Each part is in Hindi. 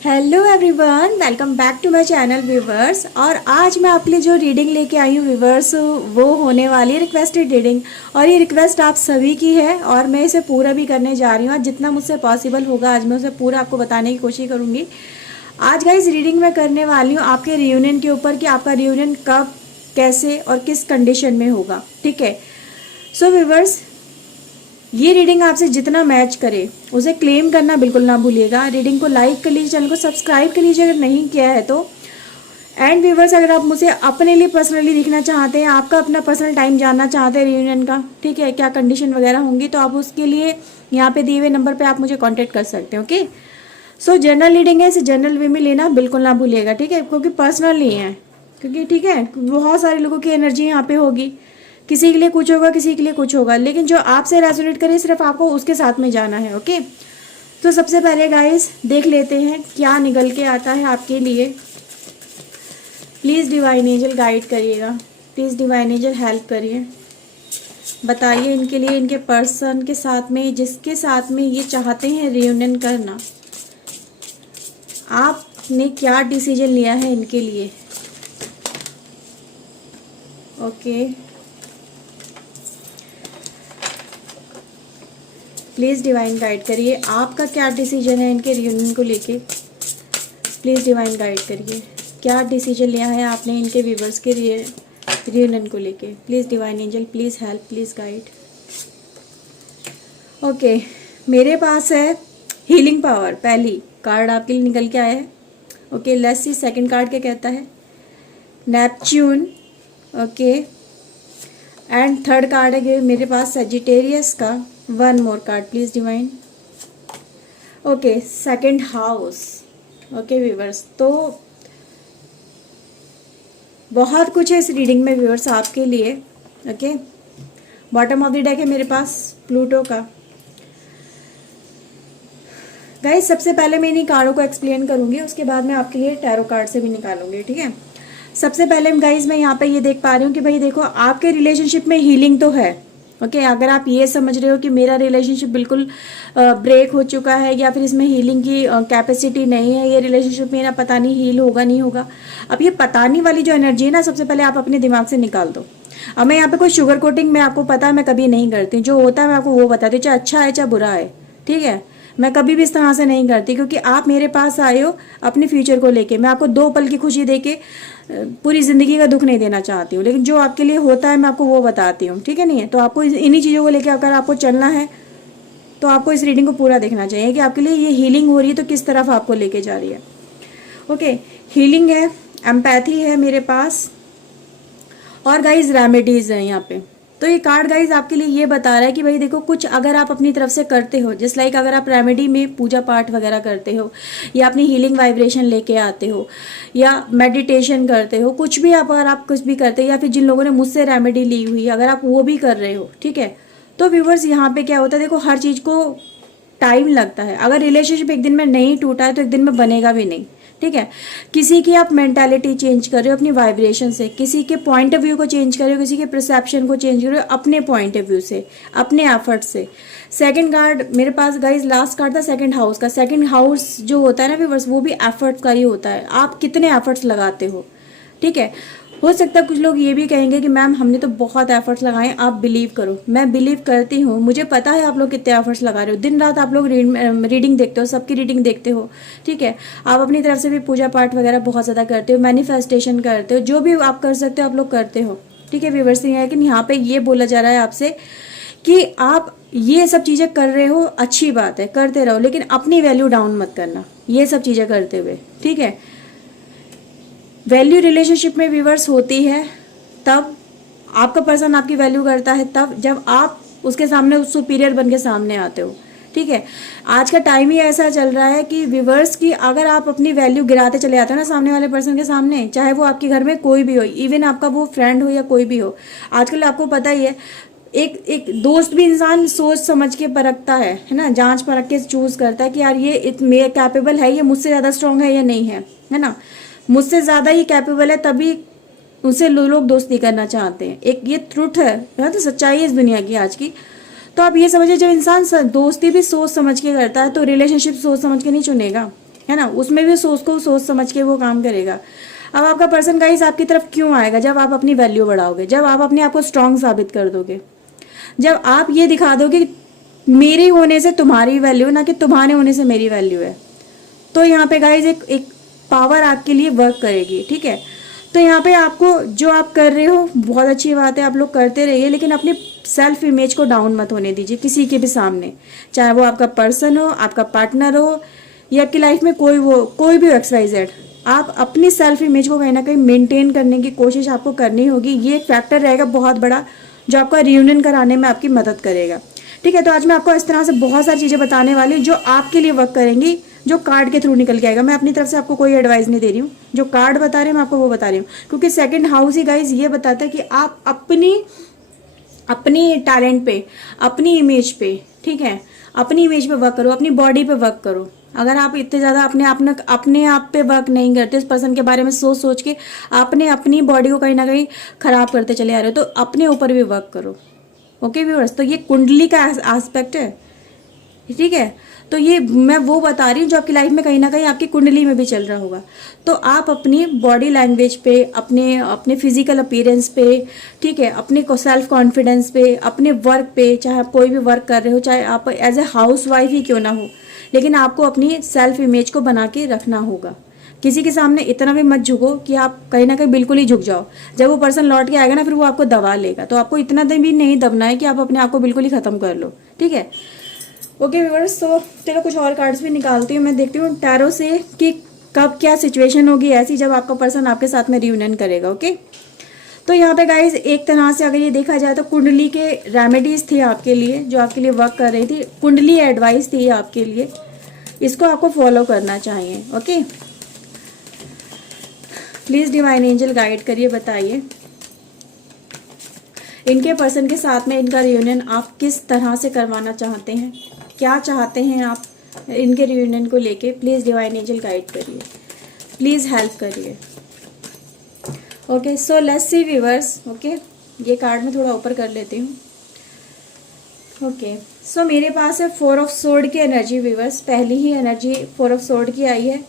Hello everyone, welcome back to my channel viewers. और आज मैं आपके लिए जो रीडिंग लेके आई हूँ व्यूवर्स, वो होने वाली है रिक्वेस्टेड रीडिंग। और ये रिक्वेस्ट आप सभी की है और मैं इसे पूरा भी करने जा रही हूँ। आज जितना मुझसे पॉसिबल होगा आज मैं उसे पूरा आपको बताने की कोशिश करूँगी। आज गाइस रीडिंग मैं करने वाली हूँ आपके रियूनियन के ऊपर कि आपका रियूनियन कब, कैसे और किस कंडीशन में होगा। ठीक है, सो व्यूवर्स, ये रीडिंग आपसे जितना मैच करे उसे क्लेम करना बिल्कुल ना भूलिएगा। रीडिंग को लाइक कर लीजिए, चैनल को सब्सक्राइब कर लीजिए अगर नहीं किया है तो। एंड व्यूवर्स, अगर आप मुझे अपने लिए पर्सनली दिखना चाहते हैं, आपका अपना पर्सनल टाइम जानना चाहते हैं रियूनियन का, ठीक है, क्या कंडीशन वगैरह होंगी, तो आप उसके लिए यहाँ पे दिए हुए नंबर पे आप मुझे कॉन्टेक्ट कर सकते हैं। ओके, सो जनरल रीडिंग है, इसे जनरल वे में लेना बिल्कुल ना भूलिएगा, ठीक है, क्योंकि पर्सनल नहीं है। क्योंकि ठीक है, बहुत सारे लोगों की एनर्जी यहाँ पे होगी, किसी के लिए कुछ होगा, किसी के लिए कुछ होगा, लेकिन जो आपसे रेजोनेट करे सिर्फ आपको उसके साथ में जाना है। ओके, तो सबसे पहले गाइस देख लेते हैं क्या निकल के आता है आपके लिए। प्लीज़ डिवाइन एंजल गाइड करिएगा, प्लीज़ डिवाइन एंजल हेल्प करिए। बताइए इनके लिए, इनके पर्सन के साथ में, जिसके साथ में ये चाहते हैं रियूनियन करना, आपने क्या डिसीजन लिया है इनके लिए। ओके, प्लीज़ डिवाइन गाइड करिए, आपका क्या डिसीजन है इनके रियूनियन को लेके। प्लीज़ डिवाइन गाइड करिए, क्या डिसीजन लिया है आपने इनके व्यूवर्स के रियूनियन को लेके। Please divine angel, please help, please guide. Okay, मेरे पास है हीलिंग पावर, पहली कार्ड आपके लिए निकल के आया है। Okay, let's see second card क्या कहता है। Neptune. Okay, and third card है मेरे पास सेजिटेरियस का। One more card please divine. Okay, second house. Okay viewers, तो बहुत कुछ है इस रीडिंग में व्यूवर्स आपके लिए। Okay, bottom of the deck है मेरे पास प्लूटो का। गाइस सबसे पहले मैं इन्हीं कार्डों को एक्सप्लेन करूंगी, उसके बाद मैं आपके लिए टैरो कार्ड से भी निकालूंगी। ठीक है, सबसे पहले गाइस मैं यहाँ पे ये देख पा रही हूँ कि भाई देखो, आपके रिलेशनशिप में हीलिंग तो है। ओके, अगर आप ये समझ रहे हो कि मेरा रिलेशनशिप बिल्कुल ब्रेक हो चुका है या फिर इसमें हीलिंग की कैपेसिटी नहीं है, ये रिलेशनशिप मेरा पता नहीं हील होगा नहीं होगा, अब ये पता नहीं वाली जो एनर्जी है ना, सबसे पहले आप अपने दिमाग से निकाल दो। अब मैं यहाँ पे कोई शुगर कोटिंग में आपको पता है मैं कभी नहीं करती, जो होता है मैं आपको वो बताती हूँ, चाहे अच्छा है चाहे बुरा है। ठीक है, मैं कभी भी इस तरह से नहीं करती, क्योंकि आप मेरे पास आए हो अपने फ्यूचर को लेके। मैं आपको 2 पल की खुशी देके पूरी ज़िंदगी का दुख नहीं देना चाहती हूँ, लेकिन जो आपके लिए होता है मैं आपको वो बताती हूँ। ठीक है, नहीं है तो आपको इन्हीं चीज़ों को लेकर अगर आपको चलना है तो आपको इस रीडिंग को पूरा देखना चाहिए कि आपके लिए ये हीलिंग हो रही है तो किस तरफ आपको लेके जा रही है। ओके, हीलिंग है, एम्पैथी है मेरे पास, और गाइज रेमेडीज है यहाँ पे। तो ये कार्ड गाइज आपके लिए ये बता रहा है कि भाई देखो, कुछ अगर आप अपनी तरफ से करते हो, जस्ट लाइक अगर आप रेमेडी में पूजा पाठ वगैरह करते हो या अपनी हीलिंग वाइब्रेशन लेके आते हो या मेडिटेशन करते हो, कुछ भी आप अगर आप कुछ भी करते हो, या फिर जिन लोगों ने मुझसे रेमेडी ली हुई अगर आप वो भी कर रहे हो, ठीक है, तो व्यूवर्स यहाँ पे क्या होता है, देखो हर चीज़ को टाइम लगता है। अगर रिलेशनशिप एक दिन में नहीं टूटा है तो एक दिन में बनेगा भी नहीं। ठीक है, किसी की आप मेंटालिटी चेंज कर रहे हो अपनी वाइब्रेशन से, किसी के पॉइंट ऑफ व्यू को चेंज कर रहे हो, किसी के परसेप्शन को चेंज कर रहे हो अपने पॉइंट ऑफ व्यू से, अपने एफर्ट से। सेकंड कार्ड मेरे पास गाइज लास्ट कार्ड था सेकंड हाउस का। सेकंड हाउस जो होता है ना व्यूअर्स, वो भी एफर्ट का ही होता है, आप कितने एफर्ट्स लगाते हो। ठीक है, हो सकता है कुछ लोग ये भी कहेंगे कि मैम हमने तो बहुत एफर्ट्स लगाए, आप बिलीव करो। मैं बिलीव करती हूँ, मुझे पता है आप लोग कितने एफर्ट्स लगा रहे हो, दिन रात आप लोग रीडिंग देखते हो, सबकी रीडिंग देखते हो। ठीक है, आप अपनी तरफ से भी पूजा पाठ वगैरह बहुत ज़्यादा करते हो, मैनिफेस्टेशन करते हो, जो भी आप कर सकते हो आप लोग करते हो। ठीक है व्यूअर्स, लेकिन यहाँ पे ये बोला जा रहा है आपसे कि आप ये सब चीज़ें कर रहे हो, अच्छी बात है, करते रहो, लेकिन अपनी वैल्यू डाउन मत करना ये सब चीज़ें करते हुए। ठीक है, वैल्यू रिलेशनशिप में व्यूअर्स होती है तब, आपका पर्सन आपकी वैल्यू करता है तब जब आप उसके सामने सुपीरियर बन के सामने आते हो। ठीक है, आज का टाइम ही ऐसा चल रहा है कि व्यूअर्स की अगर आप अपनी वैल्यू गिराते चले जाते हो ना सामने वाले पर्सन के सामने, चाहे वो आपके घर में कोई भी हो, इवन आपका वो फ्रेंड हो या कोई भी हो, आजकल आपको पता ही है एक दोस्त भी इंसान सोच समझ के परखता है ना, जांच परख के चूज करता है कि यार ये मेरे कैपेबल है, ये मुझसे ज़्यादा स्ट्रांग है या नहीं है ना, मुझसे ज़्यादा ही कैपेबल है तभी उनसे लोग दोस्ती करना चाहते हैं। एक ये ट्रुथ है तो सच्चाई है इस दुनिया की आज की। तो आप ये समझिए, जब इंसान दोस्ती भी सोच समझ के करता है तो रिलेशनशिप सोच समझ के नहीं चुनेगा, है ना, उसमें भी सोच को सोच समझ के वो काम करेगा। अब आपका पर्सन गाइस आपकी तरफ क्यों आएगा? जब आप अपनी वैल्यू बढ़ाओगे, जब आप अपने आप को स्ट्रांग साबित कर दोगे, जब आप ये दिखा दोगे मेरे होने से तुम्हारी वैल्यू, ना कि तुम्हारे होने से मेरी वैल्यू है, तो यहाँ पे गाइज एक पावर आपके लिए वर्क करेगी। ठीक है, तो यहाँ पे आपको जो आप कर रहे हो बहुत अच्छी बात है, आप लोग करते रहिए, लेकिन अपनी सेल्फ इमेज को डाउन मत होने दीजिए किसी के भी सामने, चाहे वो आपका पर्सन हो, आपका पार्टनर हो, या आपकी लाइफ में कोई भी XYZ। आप अपनी सेल्फ इमेज को कहीं ना कहीं मेंटेन करने की कोशिश आपको करनी होगी। ये एक फैक्टर रहेगा बहुत बड़ा जो आपका रियूनियन कराने में आपकी मदद करेगा। ठीक है, तो आज मैं आपको इस तरह से बहुत सारी चीज़ें बताने वाली हूँ जो आपके लिए वर्क करेंगी, जो कार्ड के थ्रू निकल के आएगा। मैं अपनी तरफ से आपको कोई एडवाइस नहीं दे रही हूँ, जो कार्ड बता रहे हैं मैं आपको वो बता रही हूँ, क्योंकि सेकंड हाउस ही गाइज ये बताता है कि आप अपनी टैलेंट पे, अपनी इमेज पे, ठीक है, अपनी इमेज पे वर्क करो, अपनी बॉडी पे वर्क करो। अगर आप इतने ज़्यादा अपने आप पे वर्क नहीं करते, उस पर्सन के बारे में सोच के आपने अपनी बॉडी को कहीं ना कहीं खराब करते चले आ रहे हो, तो अपने ऊपर भी वर्क करो। ओके व्यूअर्स, तो ये कुंडली का एस्पेक्ट है। ठीक है, तो ये मैं वो बता रही हूँ जो आपकी लाइफ में कहीं ना कहीं आपकी कुंडली में भी चल रहा होगा। तो आप अपनी बॉडी लैंग्वेज पे, अपने फिजिकल अपीयरेंस पे, ठीक है, अपने को सेल्फ कॉन्फिडेंस पे, अपने वर्क पे, चाहे आप कोई भी वर्क कर रहे हो, चाहे आप एज ए हाउस वाइफ ही क्यों ना हो, लेकिन आपको अपनी सेल्फ इमेज को बना के रखना होगा। किसी के सामने इतना भी मत झुको कि आप कहीं ना कहीं बिल्कुल ही झुक जाओ। जब वो पर्सन लौट के आएगा ना, फिर वो आपको दबा लेगा, तो आपको इतना भी नहीं दबना है कि आप अपने आप को बिल्कुल ही खत्म कर लो। ठीक है, ओके व्यूअर्स, तो चलो कुछ और कार्ड्स भी निकालती हूँ। मैं देखती हूँ टैरो से कि कब क्या सिचुएशन होगी ऐसी जब आपका पर्सन आपके साथ में रियूनियन करेगा। ओके, तो यहाँ पे गाइज एक तरह से अगर ये देखा जाए तो कुंडली के रेमेडीज थी आपके लिए, जो आपके लिए वर्क कर रही थी, कुंडली एडवाइस थी आपके लिए, इसको आपको फॉलो करना चाहिए। Okay, please divine angel guide करिए, बताइए इनके पर्सन के साथ में इनका रियूनियन आप किस तरह से करवाना चाहते हैं, क्या चाहते हैं आप इनके रियूनियन को लेके। प्लीज डिवाइन एंजल गाइड करिए, प्लीज हेल्प करिए। Okay, so let's see viewers. Okay, ये कार्ड मैं थोड़ा ऊपर कर लेती हूँ। ओके, सो मेरे पास है 4 ऑफ सोर्ड की एनर्जी व्यूअर्स, पहली ही एनर्जी 4 ऑफ सोर्ड की आई है।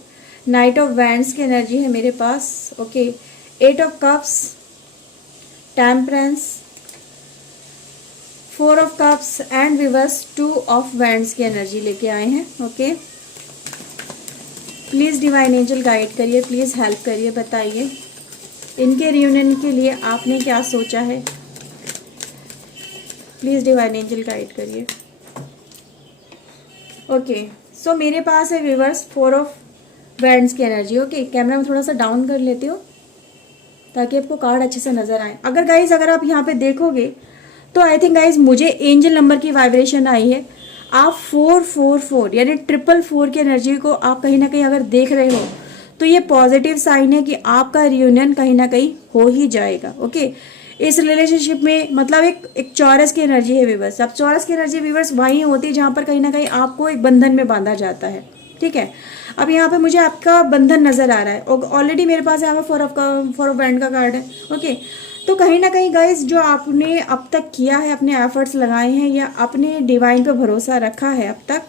नाइट ऑफ वैंड्स की एनर्जी है मेरे पास। Okay, 8 of cups, temperance, 4 of cups and viewers 2 of wands की एनर्जी लेके आए हैं। Okay, please divine angel guide करिए, प्लीज हेल्प करिए, बताइए इनके रियूनियन के लिए आपने क्या सोचा है। प्लीज डिवाइन एंजल गाइड करिए। ओके, सो मेरे पास है व्यूअर्स 4 ऑफ वैंड्स की एनर्जी। ओके, कैमरा में थोड़ा सा डाउन कर लेती हूँ ताकि आपको कार्ड अच्छे से नजर आए। अगर गाइज अगर आप यहाँ पे देखोगे तो आई थिंक गाइज मुझे एंजल नंबर की वाइब्रेशन आई है। आप 444 यानी 444 की एनर्जी को आप कहीं ना कहीं अगर देख रहे हो तो ये पॉजिटिव साइन है कि आपका रियूनियन कहीं ना कहीं हो ही जाएगा। ओके, इस रिलेशनशिप में मतलब एक चौरस की एनर्जी है व्यूअर्स। अब चौरस की एनर्जी व्यूअर्स वहीं होती है जहाँ पर कहीं ना कहीं आपको एक बंधन में बांधा जाता है। ठीक है, अब यहाँ पे मुझे आपका बंधन नजर आ रहा है, ऑलरेडी मेरे पास यहाँ पर 4 ऑफ वैंड का कार्ड है। ओके, तो कहीं ना कहीं गाइज जो आपने अब तक किया है, अपने एफर्ट्स लगाए हैं या अपने डिवाइन पे भरोसा रखा है अब तक,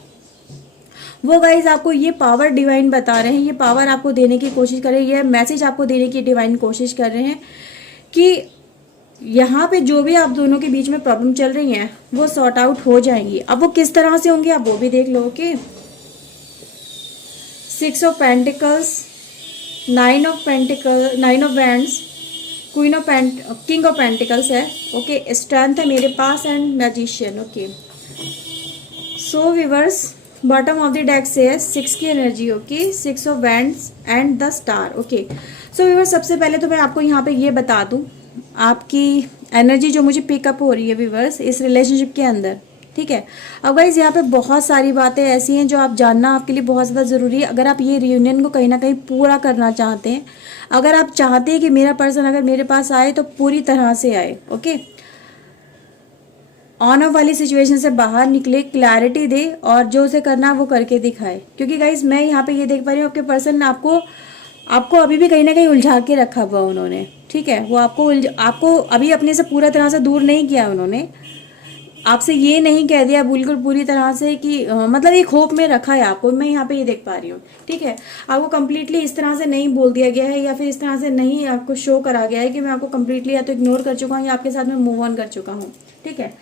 वो गाइज आपको ये पावर डिवाइन बता रहे हैं, ये पावर आपको देने की कोशिश कर रहे हैं, ये मैसेज आपको देने की डिवाइन कोशिश कर रहे हैं कि यहाँ पे जो भी आप दोनों के बीच में प्रॉब्लम चल रही हैं वो सॉर्ट आउट हो जाएंगी। अब वो किस तरह से होंगी आप वो भी देख लो। Okay, 6 of pentacles, 9 of wands, king of pentacles है। ओके, स्ट्रेंथ है मेरे पास and magician. Okay, so viewers bottom of the deck से है 6 की energy. Okay, 6 of wands and the star. Okay, so viewers सबसे पहले तो मैं आपको यहाँ पे ये बता दूँ आपकी एनर्जी जो मुझे पिकअप हो रही है व्यूअर्स इस रिलेशनशिप के अंदर। ठीक है, अब गाइज यहाँ पे बहुत सारी बातें ऐसी हैं जो आप जानना आपके लिए बहुत ज़्यादा ज़रूरी है। अगर आप ये रियूनियन को कहीं ना कहीं पूरा करना चाहते हैं, अगर आप चाहते हैं कि मेरा पर्सन अगर मेरे पास आए तो पूरी तरह से आए। ओके, ऑन ऑफ वाली सिचुएशन से बाहर निकले, क्लैरिटी दे और जो उसे करना है वो करके दिखाए। क्योंकि गाइज मैं यहाँ पे ये देख पा रही हूँ आपके पर्सन आपको अभी भी कहीं ना कहीं उलझा के रखा हुआ उन्होंने। ठीक है, वो आपको अभी अपने से पूरा तरह से दूर नहीं किया उन्होंने, आपसे ये नहीं कह दिया बिल्कुल पूरी तरह से कि मतलब एक होप में रखा है आपको, मैं यहाँ पे ये देख पा रही हूँ, ठीक है। आपको कम्प्लीटली इस तरह से नहीं बोल दिया गया है, या फिर इस तरह से नहीं आपको शो करा गया है कि मैं आपको कम्प्लीटली या तो इग्नोर कर चुका हूँ या आपके साथ में मूव ऑन कर चुका हूँ, ठीक है।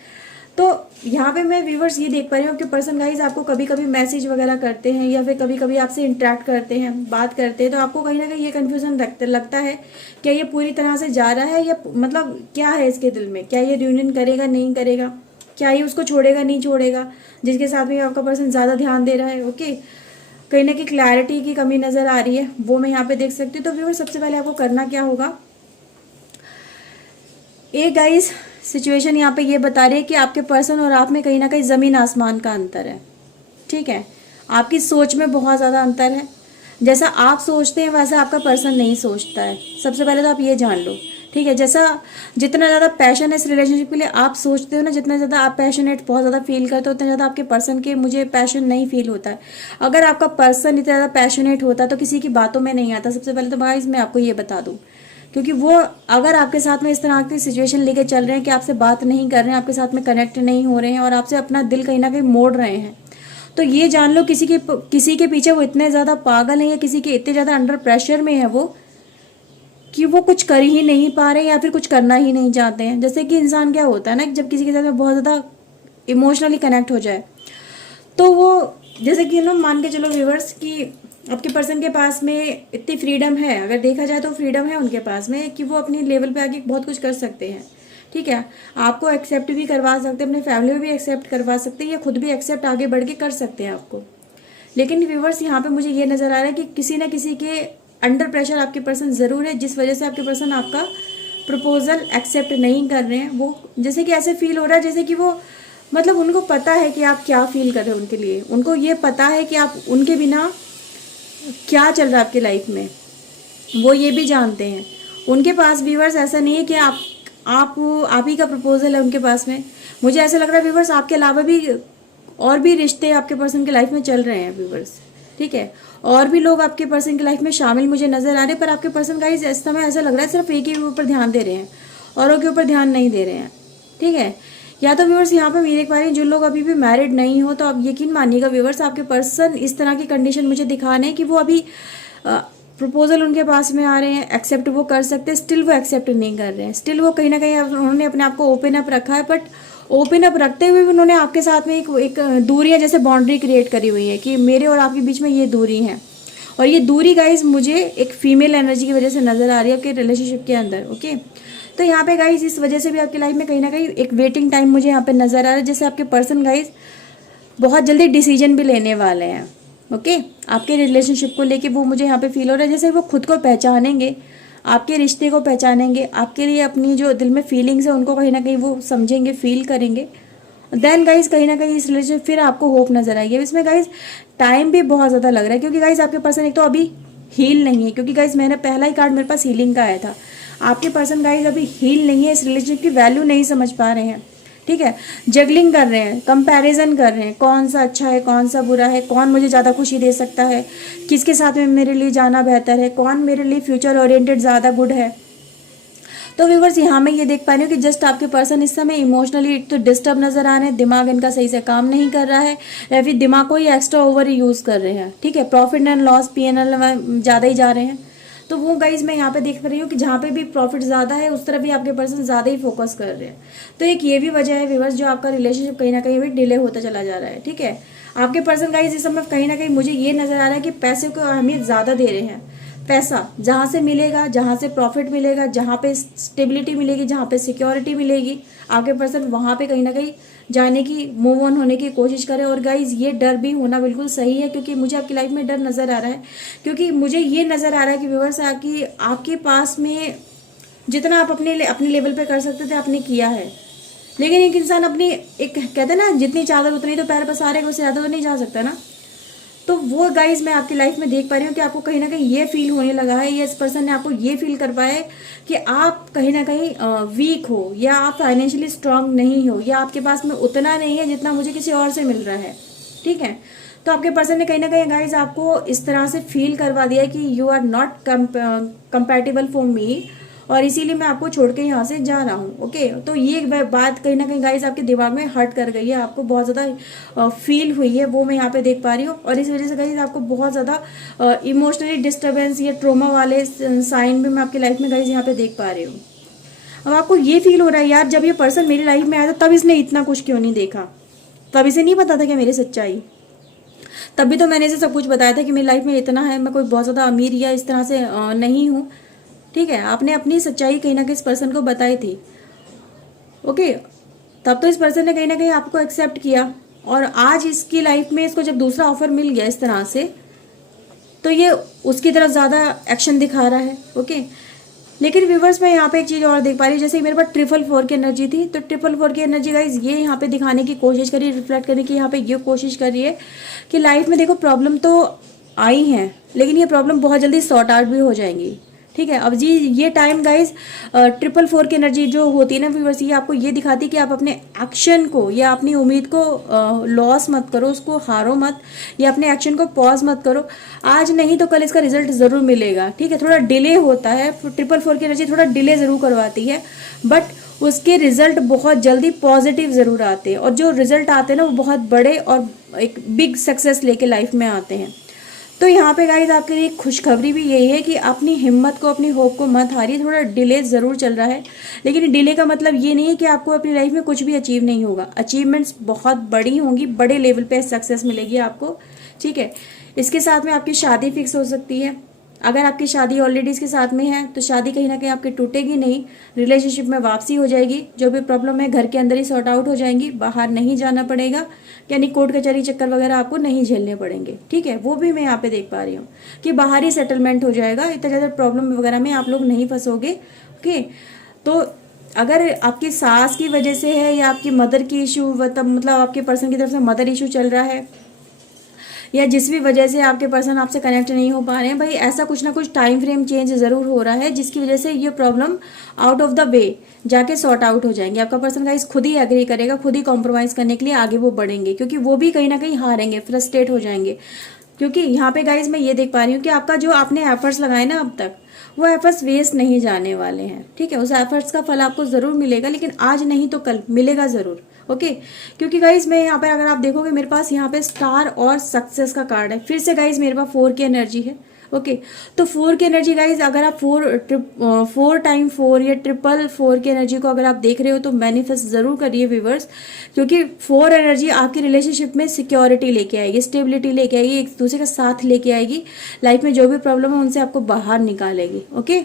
तो यहाँ पे मैं व्यूवर्स ये देख पा रही हूँ कि पर्सन गाइज आपको कभी कभी मैसेज वगैरह करते हैं या फिर कभी कभी आपसे इंटरेक्ट करते हैं, बात करते हैं, तो आपको कहीं ना कहीं ये कन्फ्यूजन लगता है क्या ये पूरी तरह से जा रहा है, या मतलब क्या है इसके दिल में, क्या ये रियूनियन करेगा नहीं करेगा, क्या ये उसको छोड़ेगा नहीं छोड़ेगा, जिसके साथ में आपका पर्सन ज़्यादा ध्यान दे रहा है। ओके, कहीं ना कहीं क्लैरिटी की कमी नज़र आ रही है, वो मैं यहाँ पे देख सकती हूँ। तो व्यूअर सबसे पहले आपको करना क्या होगा, एक गाइस सिचुएशन यहाँ पे ये बता रही है कि आपके पर्सन और आप में कहीं ना कहीं ज़मीन आसमान का अंतर है, ठीक है। आपकी सोच में बहुत ज़्यादा अंतर है, जैसा आप सोचते हैं वैसा आपका पर्सन नहीं सोचता है। सबसे पहले तो आप ये जान लो, ठीक है। जैसा जितना ज़्यादा पैशन है इस रिलेशनशिप के लिए आप सोचते हो ना, जितना ज़्यादा आप पैशनेट बहुत ज़्यादा फील करते हो, उतना ज़्यादा आपके पर्सन के मुझे पैशन नहीं फील होता है। अगर आपका पर्सन इतना ज़्यादा पैशनेट होता तो किसी की बातों में नहीं आता। सबसे पहले तो गाइस मैं आपको ये बता दूँ, क्योंकि वो अगर आपके साथ में इस तरह की सिचुएशन लेके चल रहे हैं कि आपसे बात नहीं कर रहे हैं, आपके साथ में कनेक्ट नहीं हो रहे हैं और आपसे अपना दिल कहीं ना कहीं मोड़ रहे हैं, तो ये जान लो किसी के पीछे वो इतने ज़्यादा पागल हैं या किसी के इतने ज़्यादा अंडर प्रेशर में है वो कि वो कुछ कर ही नहीं पा रहे या फिर कुछ करना ही नहीं चाहते हैं। जैसे कि इंसान क्या होता है ना, जब किसी के साथ में बहुत ज़्यादा इमोशनली कनेक्ट हो जाए तो वो, जैसे कि मान के चलो व्यूवर्स कि आपके पर्सन के पास में इतनी फ्रीडम है, अगर देखा जाए तो फ्रीडम है उनके पास में कि वो अपनी लेवल पे आके बहुत कुछ कर सकते हैं, ठीक है। आपको एक्सेप्ट भी करवा सकते हैं, अपने फैमिली में भी एक्सेप्ट करवा सकते हैं, या खुद भी एक्सेप्ट आगे बढ़ के कर सकते हैं आपको। लेकिन व्यूवर्स यहाँ पे मुझे ये नज़र आ रहा है कि किसी ना किसी के अंडर प्रेशर आपके पर्सन ज़रूर है, जिस वजह से आपके पर्सन आपका प्रपोजल एक्सेप्ट नहीं कर रहे हैं। वो जैसे कि ऐसे फील हो रहा है जैसे कि वो मतलब उनको पता है कि आप क्या फील कर रहे हो उनके लिए, उनको ये पता है कि आप उनके बिना क्या चल रहा है आपकी लाइफ में, वो ये भी जानते हैं। उनके पास व्यूवर्स ऐसा नहीं है कि आप ही का प्रपोजल है उनके पास में। मुझे ऐसा लग रहा है व्यूवर्स आपके अलावा भी और भी रिश्ते आपके पर्सन की लाइफ में चल रहे हैं व्यूवर्स, ठीक है। और भी लोग आपके पर्सन की लाइफ में शामिल मुझे नजर आ रहे हैं, पर आपके पर्सन का इस समय ऐसा लग रहा है सिर्फ एक ही के ऊपर ध्यान दे रहे हैं, औरों के ऊपर ध्यान नहीं दे रहे हैं, ठीक है। या तो व्यूवर्स यहाँ पे मैं देख पा रही हूँ जो लोग अभी भी मैरिड नहीं हो, तो आप यकीन मानिएगा व्यूवर्स आपके पर्सन इस तरह की कंडीशन मुझे दिखा रहे हैं कि वो अभी प्रपोजल उनके पास में आ रहे हैं, एक्सेप्ट वो कर सकते हैं, स्टिल वो एक्सेप्ट नहीं कर रहे हैं। स्टिल वो कहीं ना कहीं उन्होंने अपने आप को ओपन अप रखा है, बट ओपन अप रखते हुए भी उन्होंने आपके साथ में एक दूरी है, जैसे बाउंड्री क्रिएट करी हुई है कि मेरे और आपके बीच में ये दूरी है। और ये दूरी गाइज मुझे एक फीमेल एनर्जी की वजह से नजर आ रही है आपके रिलेशनशिप के अंदर। ओके, तो यहाँ पे गाइज इस वजह से भी आपकी लाइफ में कहीं ना कहीं एक वेटिंग टाइम मुझे यहाँ पे नजर आ रहा है, जैसे आपके पर्सन गाइज बहुत जल्दी डिसीजन भी लेने वाले हैं। ओके, आपके रिलेशनशिप को लेके वो मुझे यहाँ पे फील हो रहा है जैसे वो खुद को पहचानेंगे, आपके रिश्ते को पहचानेंगे, आपके लिए अपनी जो दिल में फीलिंग्स है उनको कहीं ना कहीं वो समझेंगे, फील करेंगे। देन गाइज कहीं ना कहीं इस रिलेशनशिप फिर आपको होप नजर आएगी। इसमें गाइज टाइम भी बहुत ज़्यादा लग रहा है, क्योंकि गाइज आपके पर्सन एक तो अभी हील नहीं है, क्योंकि गाइज मैंने पहला ही कार्ड मेरे पास हीलिंग का आया था। आपके पर्सन गाइज अभी हील नहीं है, इस रिलेशनशिप की वैल्यू नहीं समझ पा रहे हैं, ठीक है। जगलिंग कर रहे हैं, कंपैरिजन कर रहे हैं, कौन सा अच्छा है कौन सा बुरा है, कौन मुझे ज़्यादा खुशी दे सकता है, किसके साथ में मेरे लिए जाना बेहतर है, कौन मेरे लिए फ्यूचर ओरिएंटेड ज़्यादा गुड है। तो व्यूवर्स यहाँ मैं ये देख पा रही हूँ कि जस्ट आपके पर्सन इस समय इमोशनली तो डिस्टर्ब नजर आ रहे हैं, दिमाग इनका सही से काम नहीं कर रहा है, या फिर दिमाग को ही एक्स्ट्रा ओवर यूज़ कर रहे हैं, ठीक है। प्रॉफिट एंड लॉस PNL ज़्यादा ही जा रहे हैं। तो वो गाइज मैं यहाँ पे देख रही हूँ कि जहाँ पे भी प्रॉफिट ज़्यादा है उस तरफ भी आपके पर्सन ज़्यादा ही फोकस कर रहे हैं। तो एक ये भी वजह है व्यूवर्स जो आपका रिलेशनशिप कहीं ना कहीं भी डिले होता चला जा रहा है, ठीक है। आपके पर्सन गाइज इस समय कहीं ना कहीं मुझे ये नजर आ रहा है कि पैसे को अहमियत ज़्यादा दे रहे हैं। पैसा जहाँ से मिलेगा, जहाँ से प्रॉफिट मिलेगा, जहाँ पे स्टेबिलिटी मिलेगी, जहाँ पे सिक्योरिटी मिलेगी, आपके पर्सन वहाँ पे कहीं ना कहीं जाने की, मूव ऑन होने की कोशिश करें। और गाइज ये डर भी होना बिल्कुल सही है, क्योंकि मुझे आपकी लाइफ में डर नज़र आ रहा है, क्योंकि मुझे ये नज़र आ रहा है कि व्यूअर्स कि आपके पास में जितना आप अपने लेवल पे कर सकते थे आपने किया है, लेकिन एक इंसान अपनी एक कहते हैं ना जितनी चादर उतनी तो पैर पसारेगा, उससे ज़्यादा तो नहीं जा सकता ना। तो वो गाइज मैं आपकी लाइफ में देख पा रही हूँ कि आपको कहीं ना कहीं ये फील होने लगा है, ये इस पर्सन ने आपको ये फील कर पाया है कि आप कहीं ना कहीं वीक हो, या आप फाइनेंशियली स्ट्रांग नहीं हो, या आपके पास में उतना नहीं है जितना मुझे किसी और से मिल रहा है, ठीक है। तो आपके पर्सन ने कहीं ना कहीं गाइज आपको इस तरह से फील करवा दिया कि you are not compatible for me, और इसीलिए मैं आपको छोड़ के यहाँ से जा रहा हूँ। ओके, तो ये बात कहीं ना कहीं गाइज आपके दिमाग में हर्ट कर गई है, आपको बहुत ज़्यादा फील हुई है, वो मैं यहाँ पे देख पा रही हूँ। और इस वजह से गाइज आपको बहुत ज़्यादा इमोशनली डिस्टर्बेंस या ट्रोमा वाले साइन भी मैं आपकी लाइफ में गाइज यहाँ पे देख पा रही हूँ। अब आपको ये फील हो रहा है यार, जब ये पर्सन मेरी लाइफ में आया था तब इसने इतना कुछ क्यों नहीं देखा, तब इसे नहीं पता था कि मेरी सच्चाई, तब भी तो मैंने इसे सब कुछ बताया था कि मेरी लाइफ में इतना है, मैं कोई बहुत ज़्यादा अमीर या इस तरह से नहीं हूँ। ठीक है, आपने अपनी सच्चाई कहीं ना कहीं इस पर्सन को बताई थी। ओके, तब तो इस पर्सन ने कहीं ना कहीं आपको एक्सेप्ट किया, और आज इसकी लाइफ में इसको जब दूसरा ऑफर मिल गया इस तरह से, तो ये उसकी तरफ ज़्यादा एक्शन दिखा रहा है। ओके, लेकिन व्यूवर्स मैं यहाँ पे एक चीज़ और देख पा रही हूँ, जैसे मेरे पास 444 की एनर्जी थी, तो 444 की एनर्जी गाइज ये यहाँ पे दिखाने की कोशिश करी, रिफ्लेक्ट करने की यहाँ पे ये कोशिश कर रही है कि लाइफ में देखो प्रॉब्लम तो आई हैं, लेकिन ये प्रॉब्लम बहुत जल्दी सॉर्ट आउट भी हो जाएंगी। ठीक है, अब जी ये टाइम गाइज 444 की एनर्जी जो होती है ना व्यूवर्स, ये आपको ये दिखाती है कि आप अपने एक्शन को या अपनी उम्मीद को लॉस मत करो, उसको हारो मत, या अपने एक्शन को पॉज मत करो। आज नहीं तो कल इसका रिजल्ट जरूर मिलेगा। ठीक है, थोड़ा डिले होता है, 444 की एनर्जी थोड़ा डिले जरूर करवाती है, बट उसके रिजल्ट बहुत जल्दी पॉजिटिव जरूर आते हैं, और जो रिजल्ट आते हैं ना वो बहुत बड़े और एक बिग सक्सेस लेके लाइफ में आते हैं। तो यहाँ पे गाइज आपके लिए खुशखबरी भी यही है कि अपनी हिम्मत को, अपनी होप को मत हारिए। थोड़ा डिले ज़रूर चल रहा है, लेकिन डिले का मतलब ये नहीं है कि आपको अपनी लाइफ में कुछ भी अचीव नहीं होगा। अचीवमेंट्स बहुत बड़ी होंगी, बड़े लेवल पे सक्सेस मिलेगी आपको। ठीक है, इसके साथ में आपकी शादी फिक्स हो सकती है। अगर आपकी शादी ऑलरेडी इसके साथ में है तो शादी कहीं ना कहीं आपकी टूटेगी नहीं, रिलेशनशिप में वापसी हो जाएगी। जो भी प्रॉब्लम है घर के अंदर ही सॉर्ट आउट हो जाएंगी, बाहर नहीं जाना पड़ेगा, यानी कोर्ट कचहरी चक्कर वगैरह आपको नहीं झेलने पड़ेंगे। ठीक है, वो भी मैं यहाँ पे देख पा रही हूँ कि बाहर ही सेटलमेंट हो जाएगा, इतना ज़्यादा प्रॉब्लम वगैरह में आप लोग नहीं फंसोगे। ओके, तो अगर आपकी सास की वजह से है या आपकी मदर की इशू, मतलब आपके पर्सन की तरफ से मदर इशू चल रहा है, या जिस भी वजह से आपके पर्सन आपसे कनेक्ट नहीं हो पा रहे हैं, भाई ऐसा कुछ ना कुछ टाइम फ्रेम चेंज ज़रूर हो रहा है, जिसकी वजह से ये problem out of the way जाके सॉर्ट आउट हो जाएंगे। आपका पर्सन गाइस खुद ही एग्री करेगा, खुद ही कॉम्प्रोमाइज़ करने के लिए आगे वो बढ़ेंगे, क्योंकि वो भी कहीं ना कहीं हारेंगे, फ्रस्ट्रेट हो जाएंगे। क्योंकि यहाँ पे गाइज मैं ये देख पा रही हूँ कि आपका जो आपने एफर्ट्स लगाए ना अब तक, वो एफर्ट्स वेस्ट नहीं जाने वाले हैं। ठीक है, उस एफर्ट्स का फल आपको ज़रूर मिलेगा, लेकिन आज नहीं तो कल मिलेगा ज़रूर। ओके, क्योंकि गाइज मैं यहाँ पे अगर आप देखोगे मेरे पास यहाँ पे स्टार और सक्सेस का कार्ड है। फिर से गाइज मेरे पास 4 की एनर्जी है। ओके, तो 4 की एनर्जी गाइज, अगर आप 4 टाइम 4 या 444 की एनर्जी को अगर आप देख रहे हो तो मैनिफेस्ट जरूर करिए व्यूवर्स, क्योंकि 4 एनर्जी आपकी रिलेशनशिप में सिक्योरिटी लेके आएगी, स्टेबिलिटी लेके आएगी, एक दूसरे का साथ लेके आएगी, लाइफ में जो भी प्रॉब्लम है उनसे आपको बाहर निकालेगी। ओके,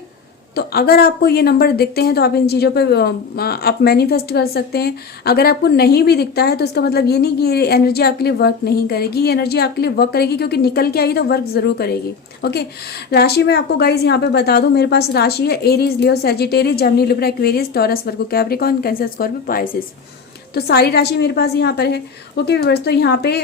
तो अगर आपको ये नंबर दिखते हैं तो आप इन चीज़ों पे आप मैनिफेस्ट कर सकते हैं। अगर आपको नहीं भी दिखता है तो इसका मतलब ये नहीं कि ये एनर्जी आपके लिए वर्क नहीं करेगी, ये एनर्जी आपके लिए वर्क करेगी, क्योंकि निकल के आई तो वर्क जरूर करेगी। ओके, राशि में आपको गाइज यहाँ पे बता दूं, मेरे पास राशि है Aries, Leo, Sagittarius, Gemini, Libra, Aquarius, Taurus, Virgo, Capricorn, Cancer, Scorpio, Pisces. तो सारी राशि मेरे पास यहाँ पर है। ओके व्यूअर्स, तो यहाँ पे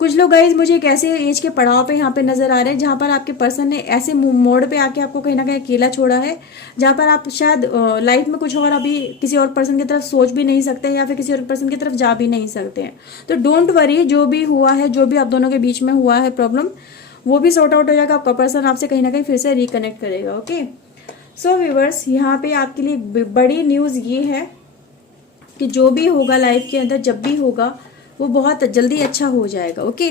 कुछ लोग गाइज मुझे एक ऐसे एज के पड़ाव पे यहाँ पे नजर आ रहे हैं जहाँ पर आपके पर्सन ने ऐसे मोड़ पे आके आपको कहीं ना कहीं अकेला छोड़ा है, जहाँ पर आप शायद लाइफ में कुछ और अभी किसी और पर्सन की तरफ सोच भी नहीं सकते, या फिर किसी और पर्सन की तरफ जा भी नहीं सकते हैं। तो डोंट वरी, जो भी हुआ है, जो भी आप दोनों के बीच में हुआ है प्रॉब्लम, वो भी सॉर्ट आउट हो जाएगा। आपका पर्सन आपसे कहीं ना कहीं फिर से रिकनेक्ट करेगा। ओके, सो व्यूअर्स, यहाँ पे आपके लिए बड़ी न्यूज़ ये है कि जो भी होगा लाइफ के अंदर, जब भी होगा, वो बहुत जल्दी अच्छा हो जाएगा। ओके,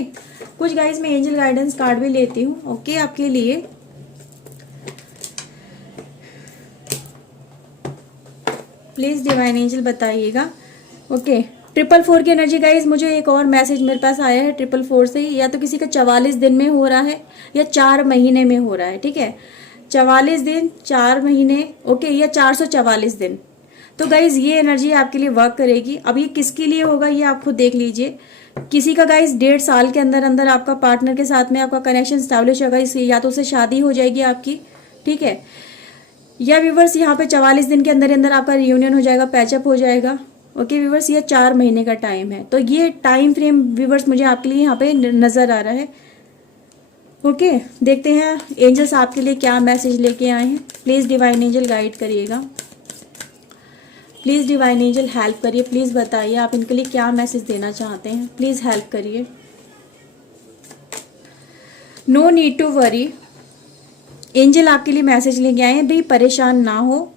कुछ गाइज मैं एंजल गाइडेंस कार्ड भी लेती हूँ। ओके, आपके लिए प्लीज डिवाइन एंजल बताइएगा। ओके, 444 की एनर्जी गाइज, मुझे एक और मैसेज मेरे पास आया है 444 से, या तो किसी का 44 दिन में हो रहा है या 4 महीने में हो रहा है। ठीक है, 44 दिन, 4 महीने, ओके, या 444 दिन। तो गाइज ये एनर्जी आपके लिए वर्क करेगी। अब ये किसके लिए होगा ये आप खुद देख लीजिए। किसी का गाइज 1.5 साल के अंदर अंदर आपका पार्टनर के साथ में आपका कनेक्शन स्टैब्लिश होगा, इसलिए या तो उससे शादी हो जाएगी आपकी, ठीक है, या व्यूवर्स यहाँ पे 44 दिन के अंदर अंदर आपका रियूनियन हो जाएगा, पैचअप हो जाएगा। ओके व्यूवर्स, ये 4 महीने का टाइम है। तो ये टाइम फ्रेम व्यूवर्स मुझे आपके लिए यहाँ पे नजर आ रहा है। ओके, देखते हैं एंजल्स आपके लिए क्या मैसेज लेके आए हैं। प्लीज डिवाइन एंजल गाइड करिएगा, प्लीज डिवाइन एंजल हेल्प करिए। प्लीज बताइए आप इनके लिए क्या मैसेज देना चाहते हैं, प्लीज हेल्प करिए। No need to worry, angel आपके लिए मैसेज लेके आए हैं, भाई परेशान ना हो,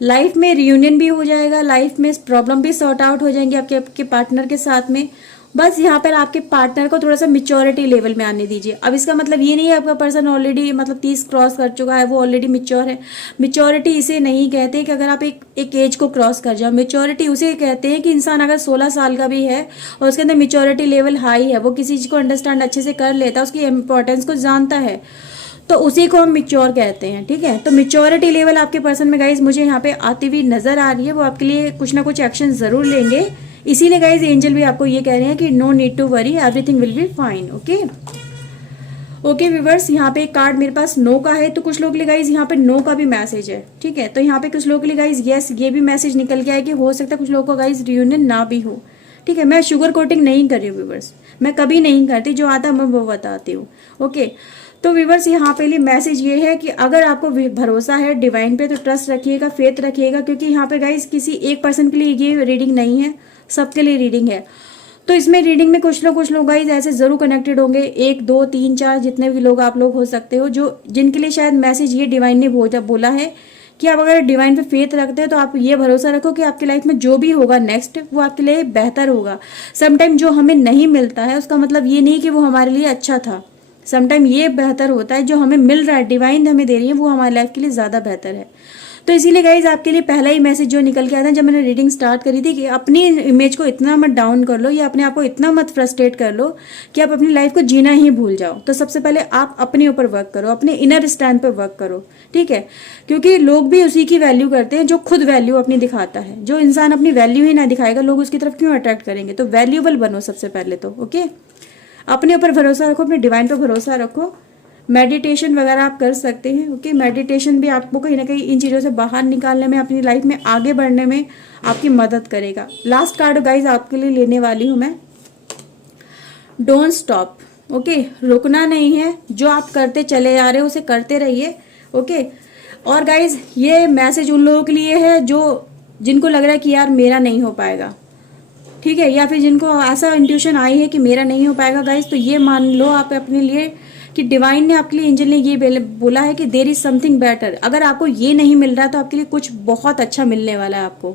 लाइफ में रियूनियन भी हो जाएगा, लाइफ में प्रॉब्लम भी सॉर्ट आउट हो जाएंगे आपके पार्टनर के साथ में। बस यहाँ पर आपके पार्टनर को थोड़ा सा मिच्योरिटी लेवल में आने दीजिए। अब इसका मतलब ये नहीं है आपका पर्सन ऑलरेडी मतलब 30 क्रॉस कर चुका है, वो ऑलरेडी मिच्योर है। मिच्योरिटी इसे नहीं कहते कि अगर आप एक एज को क्रॉस कर जाओ। मिच्योरिटी उसे कहते हैं कि इंसान अगर 16 साल का भी है और उसके अंदर मिच्योरिटी लेवल हाई है, वो किसी चीज़ को अंडरस्टैंड अच्छे से कर लेता है, उसकी इंपॉर्टेंस को जानता है, तो उसी को हम मिच्योर कहते हैं। ठीक है, तो मिच्योरिटी लेवल आपके पर्सन में गाइज मुझे यहाँ पे आती हुई नजर आ रही है। वो आपके लिए कुछ ना कुछ एक्शन जरूर लेंगे। इसीलिए गाइज एंजल भी आपको ये कह रहे हैं कि no need to worry, everything will be fine. Okay viewers, यहाँ पे एक कार्ड मेरे पास नो का है, तो कुछ लोग के लिए गाइज यहाँ पे नो का भी मैसेज है। ठीक है, तो यहाँ पे कुछ लोगों के लिए गाइज यस ये भी मैसेज निकल के आया कि हो सकता है कुछ लोगों को गाइज रियूनियन ना भी हो। ठीक है, मैं शुगर कोटिंग नहीं कर रही हूँ व्यूवर्स, मैं कभी नहीं करती, जो आता मैं वो बताती हूँ। ओके, तो व्यूवर्स यहाँ पे लिए मैसेज ये है कि अगर आपको भरोसा है डिवाइन पे तो ट्रस्ट रखिएगा, फेथ रखिएगा, क्योंकि यहाँ पे गाइज किसी एक पर्सन के लिए ये रीडिंग नहीं है, सबके लिए रीडिंग है। तो इसमें रीडिंग में कुछ लोग गाइज ऐसे जरूर कनेक्टेड होंगे, 1 2 3 4 जितने भी लोग आप लोग हो सकते हो, जो जिनके लिए शायद मैसेज ये डिवाइन ने बोला है कि आप अगर डिवाइन पे फेथ रखते हैं तो आप ये भरोसा रखो कि आपकी लाइफ में जो भी होगा नेक्स्ट वो आपके लिए बेहतर होगा। समटाइम जो हमें नहीं मिलता है उसका मतलब ये नहीं कि वो हमारे लिए अच्छा था, समटाइम ये बेहतर होता है जो हमें मिल रहा है, डिवाइन हमें दे रही है, वो हमारी लाइफ के लिए ज़्यादा बेहतर है। तो इसीलिए गाइज आपके लिए पहला ही मैसेज जो निकल के आया था जब मैंने रीडिंग स्टार्ट करी थी कि अपनी इमेज को इतना मत डाउन कर लो या अपने आप को इतना मत फ्रस्ट्रेट कर लो कि आप अपनी लाइफ को जीना ही भूल जाओ। तो सबसे पहले आप अपने ऊपर वर्क करो, अपने इनर स्टैंड पर वर्क करो। ठीक है, क्योंकि लोग भी उसी की वैल्यू करते हैं जो खुद वैल्यू अपनी दिखाता है। जो इंसान अपनी वैल्यू ही ना दिखाएगा लोग उसकी तरफ क्यों अट्रैक्ट करेंगे। तो वैल्यूएबल बनो सबसे पहले तो। ओके, अपने ऊपर भरोसा रखो, अपने डिवाइन पर भरोसा रखो। मेडिटेशन वगैरह आप कर सकते हैं। ओके, मेडिटेशन भी आपको कहीं ना कहीं इन चीज़ों से बाहर निकालने में, अपनी लाइफ में आगे बढ़ने में आपकी मदद करेगा। लास्ट कार्ड गाइज आपके लिए लेने वाली हूँ मैं, डोंट स्टॉप। ओके, रुकना नहीं है, जो आप करते चले जा रहे हो उसे करते रहिए। ओके, और गाइज ये मैसेज उन लोगों के लिए है जो जिनको लग रहा है कि यार मेरा नहीं हो पाएगा, ठीक है, या फिर जिनको ऐसा इंट्यूशन आई है कि मेरा नहीं हो पाएगा गाइज, तो ये मान लो आप अपने लिए कि डिवाइन ने आपके लिए, एंजल ने ये बोला है कि देयर इज समथिंग बेटर। अगर आपको ये नहीं मिल रहा तो आपके लिए कुछ बहुत अच्छा मिलने वाला है आपको,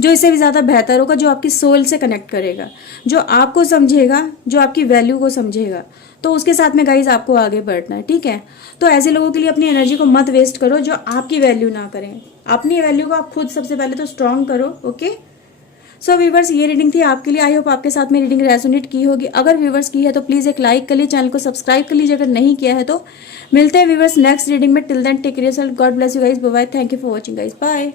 जो इससे भी ज़्यादा बेहतर होगा, जो आपकी सोल से कनेक्ट करेगा, जो आपको समझेगा, जो आपकी वैल्यू को समझेगा। तो उसके साथ में गाइज आपको आगे बढ़ना है। ठीक है, तो ऐसे लोगों के लिए अपनी एनर्जी को मत वेस्ट करो जो आपकी वैल्यू ना करें। अपनी वैल्यू को आप खुद सबसे पहले तो स्ट्रांग करो। ओके, सो व्यूवर्स ये रीडिंग थी आपके लिए। आई होप आपके साथ में रीडिंग रेजोनेट की होगी। अगर व्यूवर्स की है तो प्लीज़ एक लाइक कर लीजिए, चैनल को सब्सक्राइब कर लीजिए अगर नहीं किया है तो। मिलते हैं व्यूवर्स नेक्स्ट रीडिंग में। Till then take care yourself, God bless you guys, bye bye, thank you for watching guys, bye.